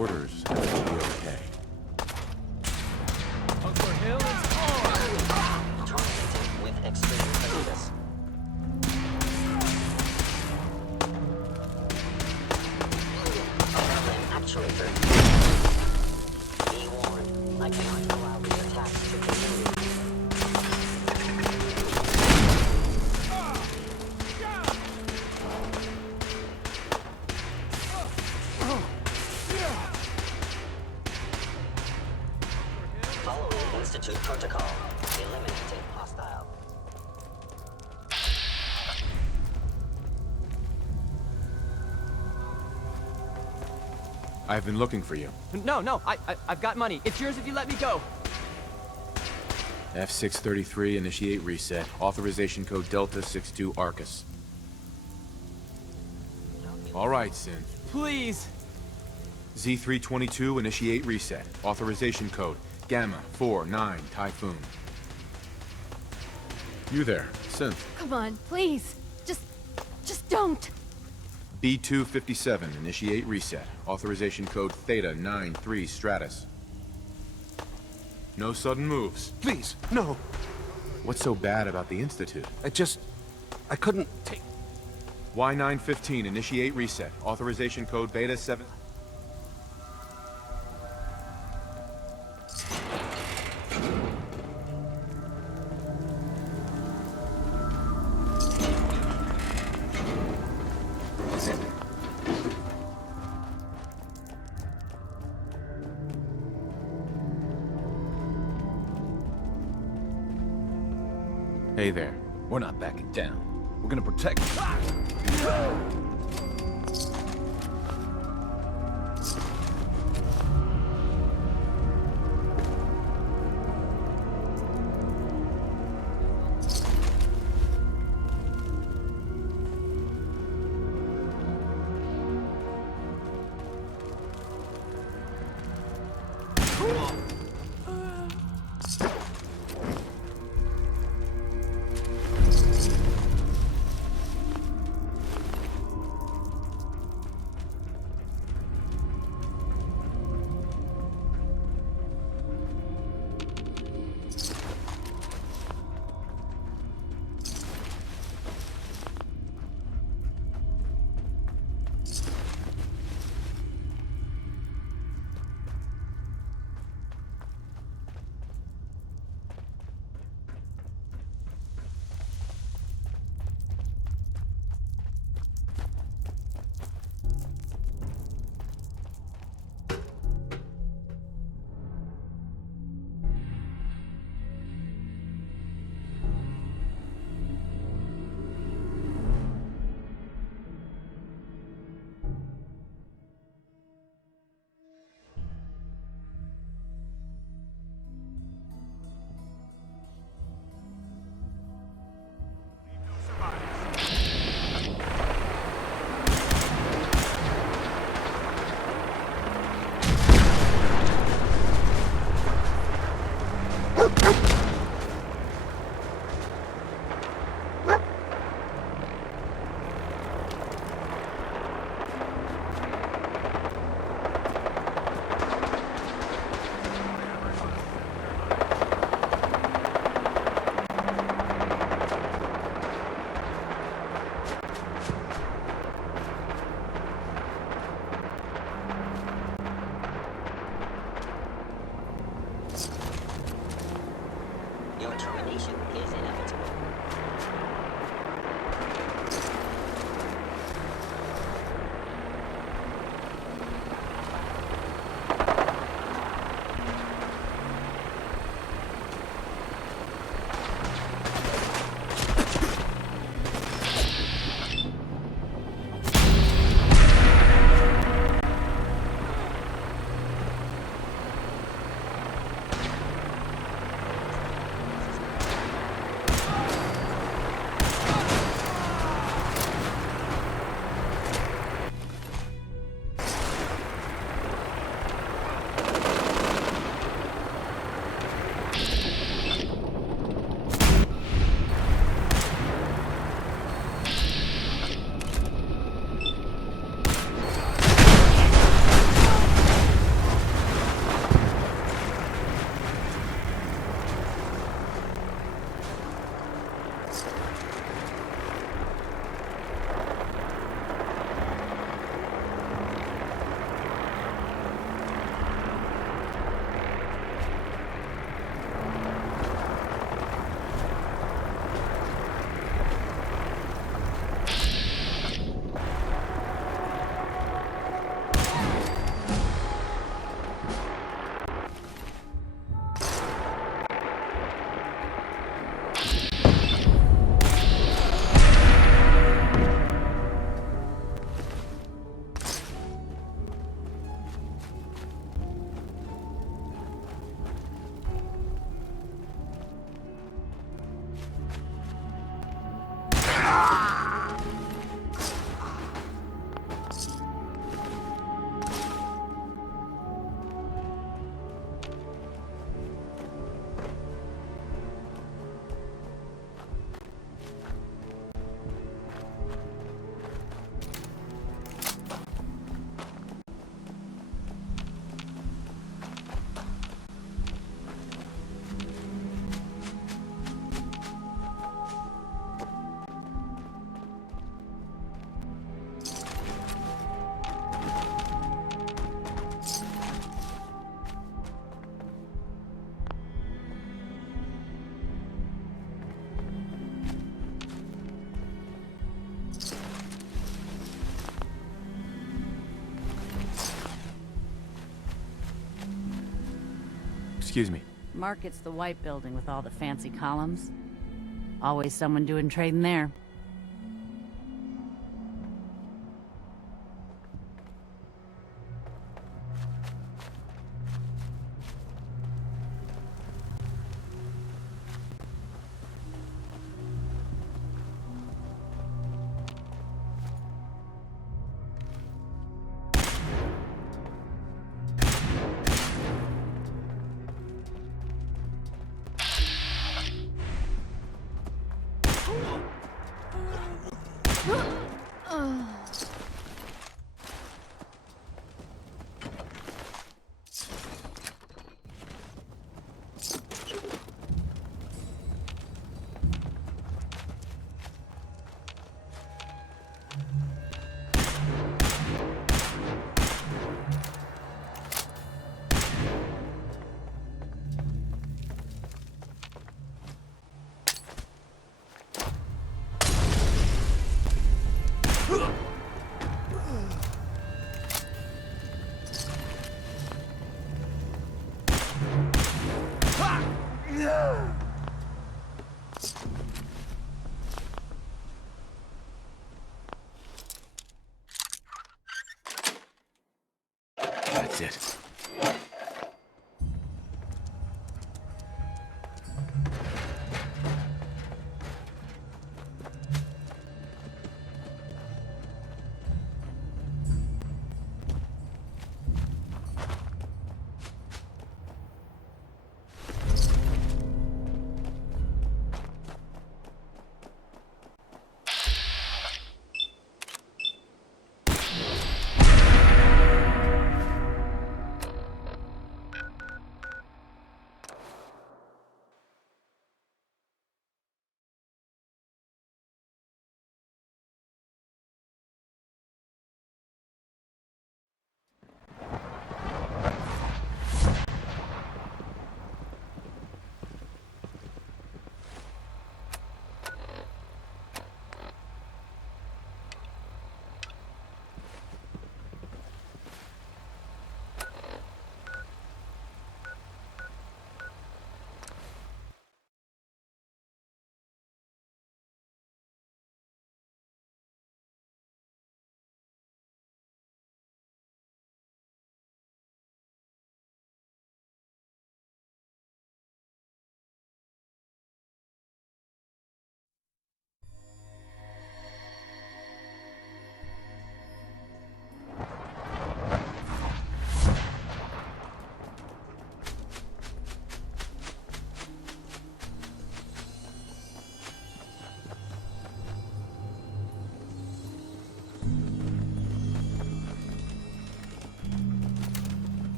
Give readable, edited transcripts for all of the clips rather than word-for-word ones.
orders, everything will be okay. Bunker Hill is on! Tormented with extreme prejudice. Actuator. Be warned, I cannot allow these attacks to continue. Following Institute protocol, eliminating hostile. I've been looking for you. No, I've got money. It's yours if you let me go. F633, initiate reset. Authorization code Delta 62 Arcus. All right, Synth. Please. Z322, initiate reset. Authorization code Gamma 49 Typhoon. You there, Synth. Come on, please. Just don't. B257, initiate reset. Authorization code Theta 93 Stratus. No sudden moves. Please, no. What's so bad about the Institute? I couldn't take... Y915, initiate reset. Authorization code Beta 7... Hey there. We're not backing down. We're gonna protect... Excuse me. Market's the white building with all the fancy columns. Always someone doing trading there. That's it.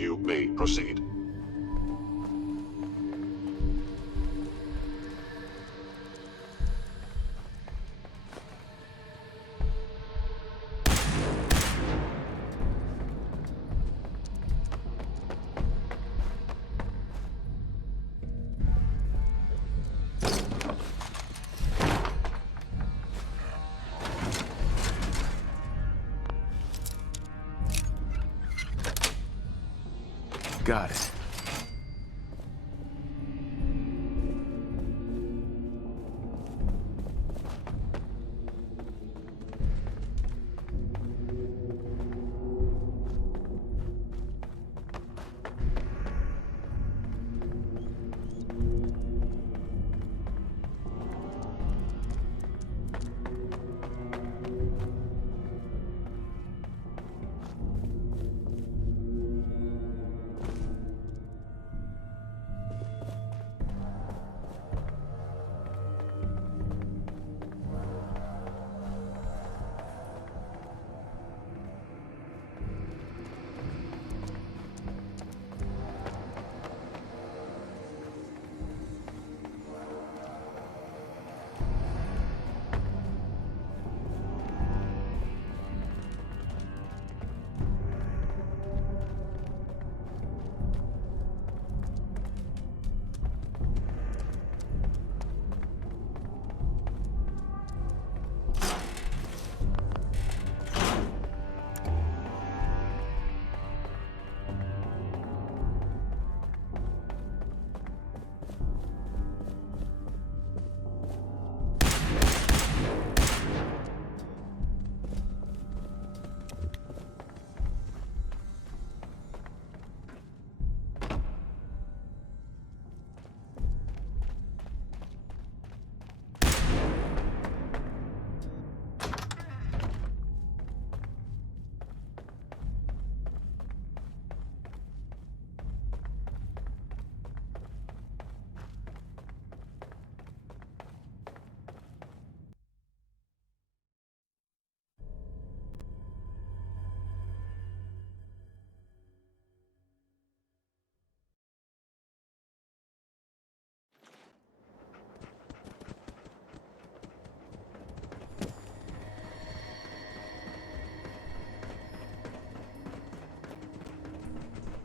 You may proceed. Got it.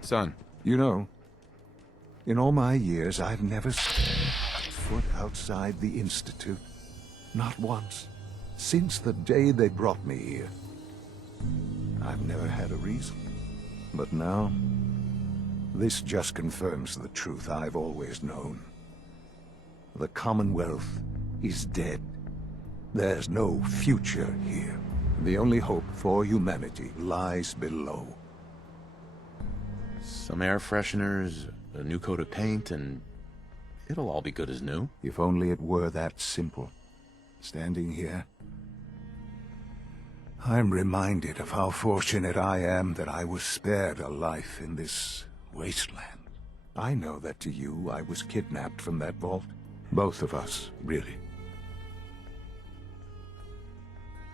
Son, You know, in all my years, I've never stepped foot outside the Institute. Not once. Since the day they brought me here. I've never had a reason. But now, this just confirms the truth I've always known. The Commonwealth is dead. There's no future here. The only hope for humanity lies below. Some air fresheners, a new coat of paint, and it'll all be good as new. If only it were that simple. Standing here, I'm reminded of how fortunate I am that I was spared a life in this wasteland. I know that to you, I was kidnapped from that vault. Both of us, really.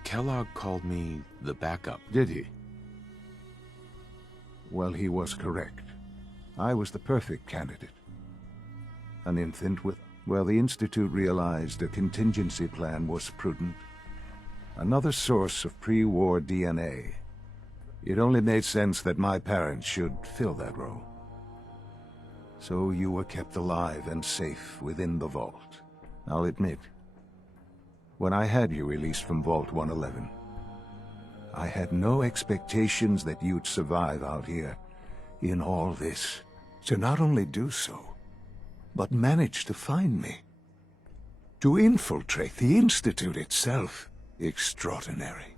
Kellogg called me the backup. Did he? Well, he was correct. I was the perfect candidate. An infant with... Well, the Institute realized a contingency plan was prudent. Another source of pre-war DNA. It only made sense that my parents should fill that role. So you were kept alive and safe within the vault. I'll admit, when I had you released from Vault 111, I had no expectations that you'd survive out here in all this. To not only do so, but manage to find me. To infiltrate the Institute itself. Extraordinary.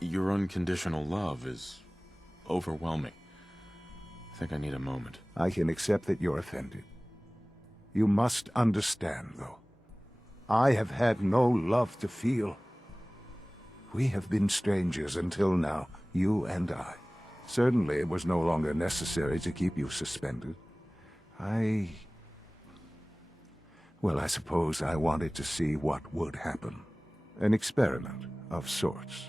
Your unconditional love is overwhelming. I think I need a moment. I can accept that you're offended. You must understand, though. I have had no love to feel. We have been strangers until now, you and I. Certainly it was no longer necessary to keep you suspended. Well, I suppose I wanted to see what would happen. An experiment of sorts.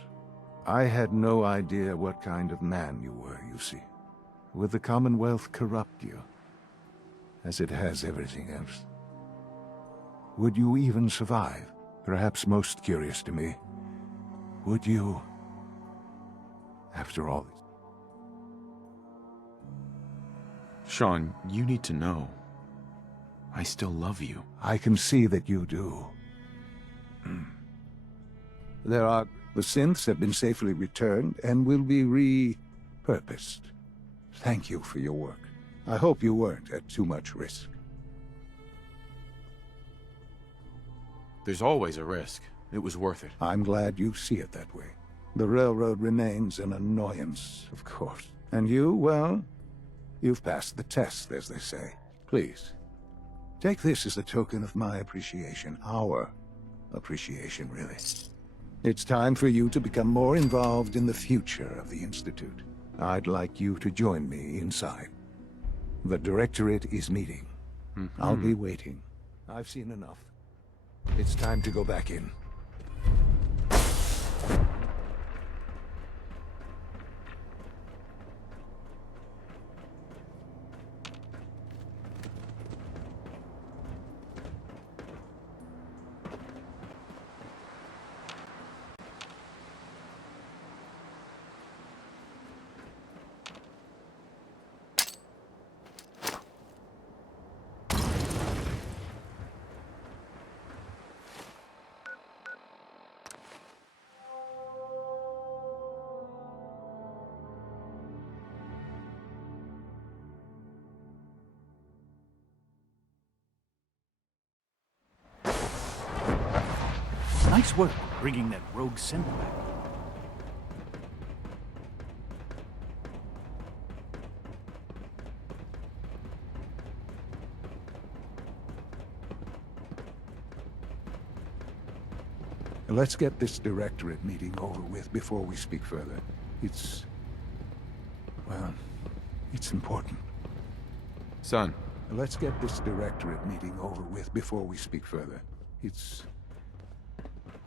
I had no idea what kind of man you were, you see. Would the Commonwealth corrupt you, as it has everything else? Would you even survive? Perhaps most curious to me, would you, after all this? Sean, you need to know. I still love you. I can see that you do. The synths have been safely returned and will be repurposed. Thank you for your work. I hope you weren't at too much risk. There's always a risk. It was worth it. I'm glad you see it that way. The railroad remains an annoyance, of course. And you, well, you've passed the test, as they say. Please, take this as a token of my appreciation. Our appreciation, really. It's time for you to become more involved in the future of the Institute. I'd like you to join me inside. The Directorate is meeting. I'll be waiting. I've seen enough. It's time to go back in. Nice work bringing that rogue synth back. Let's get this Directorate meeting over with before we speak further. Well, it's important. Son. Let's get this Directorate meeting over with before we speak further.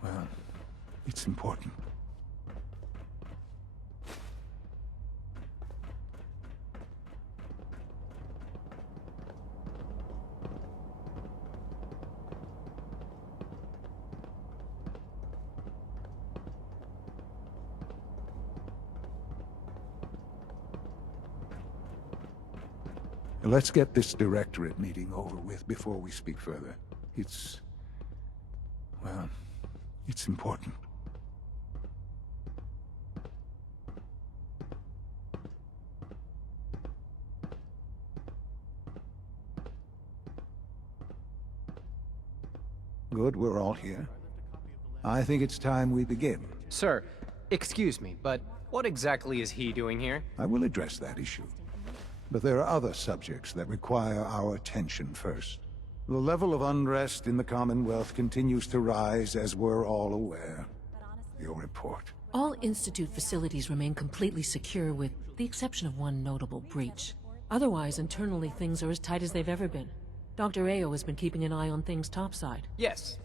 Well, it's important. Let's get this directorate meeting over with before we speak further. Well, it's important. Good, we're all here. I think it's time we begin. Sir, excuse me, but what exactly is he doing here? I will address that issue. But there are other subjects that require our attention first. The level of unrest in the Commonwealth continues to rise, as we're all aware. Your report. All Institute facilities remain completely secure with the exception of one notable breach. Otherwise, internally things are as tight as they've ever been. Dr. Ayo has been keeping an eye on things topside. Yes,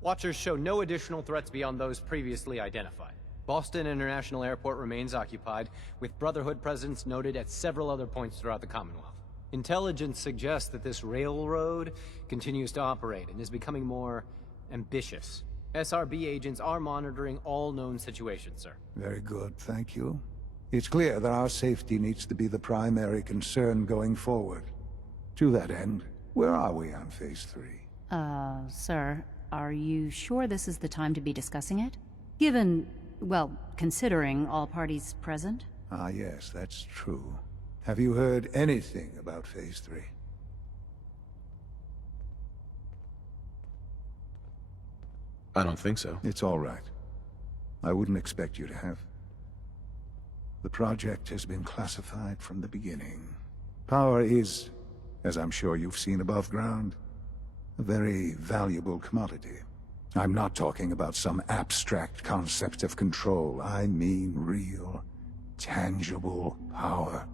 Watchers show no additional threats beyond those previously identified. Boston International Airport remains occupied, with Brotherhood presence noted at several other points throughout the Commonwealth. Intelligence suggests that this railroad continues to operate and is becoming more ambitious. SRB agents are monitoring all known situations, sir. Very good, thank you. It's clear that our safety needs to be the primary concern going forward. To that end, where are we on Phase 3? Sir, are you sure this is the time to be discussing it? Given, well, considering all parties present? Ah, yes, that's true. Have you heard anything about Phase 3? I don't think so. It's all right. I wouldn't expect you to have. The project has been classified from the beginning. Power is, as I'm sure you've seen above ground, a very valuable commodity. I'm not talking about some abstract concept of control. I mean real, tangible power.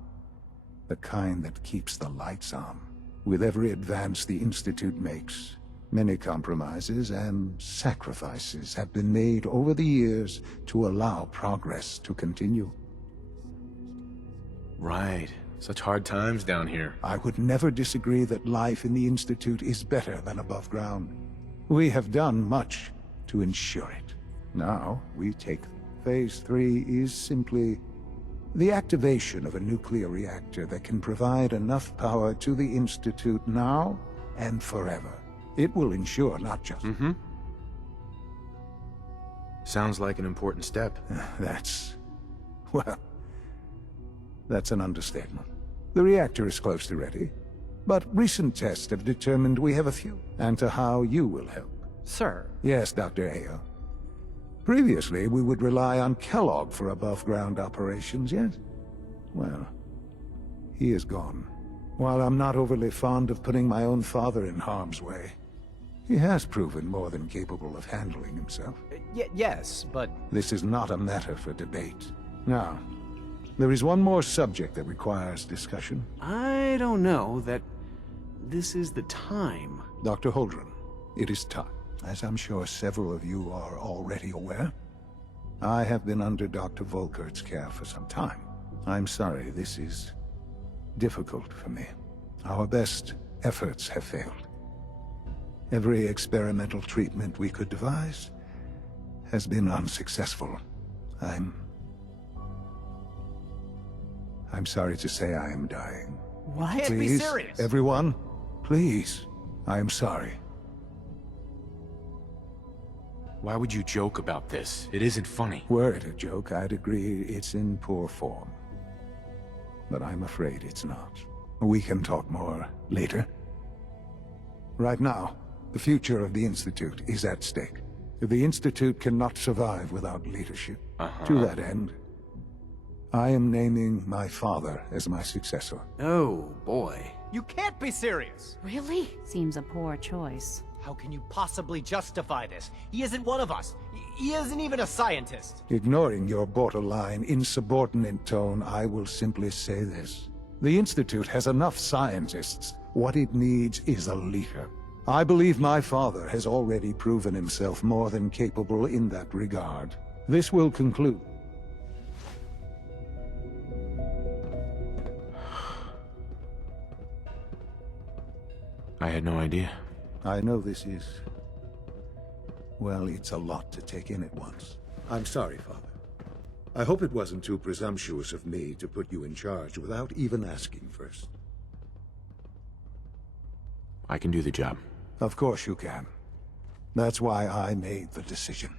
The kind that keeps the lights on. With every advance the Institute makes, many compromises and sacrifices have been made over the years to allow progress to continue. Right. Such hard times down here. I would never disagree that life in the Institute is better than above ground. We have done much to ensure it. Now, we take Phase 3 is simply the activation of a nuclear reactor that can provide enough power to the Institute now and forever. It will ensure not just... Sounds like an important step. Well, that's an understatement. The reactor is close to ready, but recent tests have determined we have a few, and to how you will help. Sir. Yes, Dr. Ayo. Previously, we would rely on Kellogg for above-ground operations, yes? Well, he is gone. While I'm not overly fond of putting my own father in harm's way, he has proven more than capable of handling himself. Yes, but... This is not a matter for debate. Now, there is one more subject that requires discussion. I don't know that this is the time. Dr. Holdren, it is time. As I'm sure several of you are already aware, I have been under Dr. Volkert's care for some time. I'm sorry, this is difficult for me. Our best efforts have failed. Every experimental treatment we could devise has been unsuccessful. I'm sorry to say I am dying. What? Please, Be serious. Everyone, please. I am sorry. Why would you joke about this? It isn't funny. Were it a joke, I'd agree it's in poor form. But I'm afraid it's not. We can talk more later. Right now, the future of the Institute is at stake. The Institute cannot survive without leadership. To that end, I am naming my father as my successor. Oh, boy. You can't be serious! Really? Seems a poor choice. How can you possibly justify this? He isn't one of us. He isn't even a scientist. Ignoring your borderline, insubordinate tone, I will simply say this. The Institute has enough scientists. What it needs is a leader. I believe my father has already proven himself more than capable in that regard. This will conclude. I had no idea. I know this is... well, it's a lot to take in at once. I'm sorry, Father. I hope it wasn't too presumptuous of me to put you in charge without even asking first. I can do the job. Of course you can. That's why I made the decision.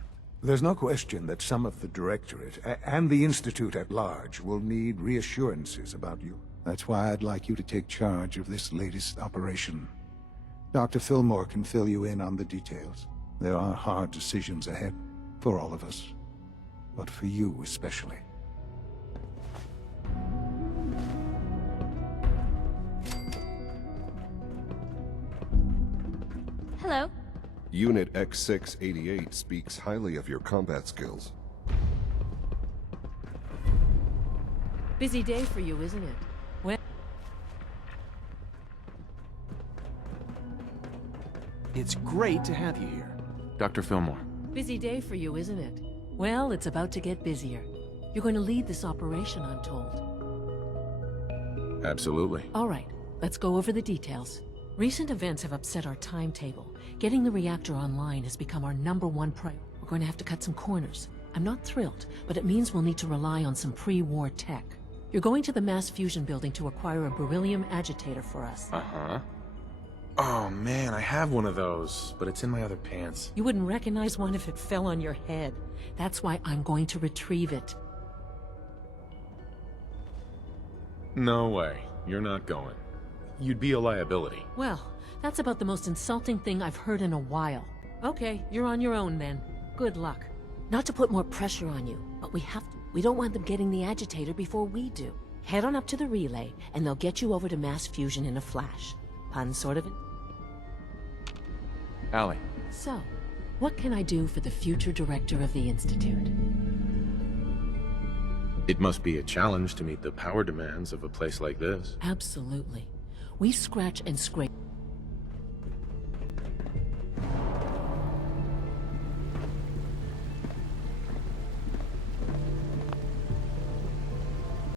There's no question that some of the Directorate and the Institute at large will need reassurances about you. That's why I'd like you to take charge of this latest operation. Dr. Fillmore can fill you in on the details. There are hard decisions ahead, for all of us. But for you especially. Hello. Unit X688 speaks highly of your combat skills. Busy day for you, isn't it? Well, It's great to have you here. Dr. Fillmore. busy day for you, isn't it? Well, it's about to get busier. You're going to lead this operation, I'm told. Absolutely. All right, let's go over the details. Recent events have upset our timetable. Getting the reactor online has become our #1 priority. We're going to have to cut some corners. I'm not thrilled, but it means we'll need to rely on some pre-war tech. You're going to the mass fusion building to acquire a beryllium agitator for us. Uh-huh. Oh, man, I have one of those, but it's in my other pants. You wouldn't recognize one if it fell on your head. That's why I'm going to retrieve it. No way. You're not going. You'd be a liability. Well, that's about the most insulting thing I've heard in a while. Okay, you're on your own then. Good luck. Not to put more pressure on you, but we don't want them getting the agitator before we do. Head on up to the relay, and they'll get you over to mass fusion in a flash. Pun sort of? Allie. So, what can I do for the future director of the Institute? It must be a challenge to meet the power demands of a place like this. Absolutely. We scratch and scrape.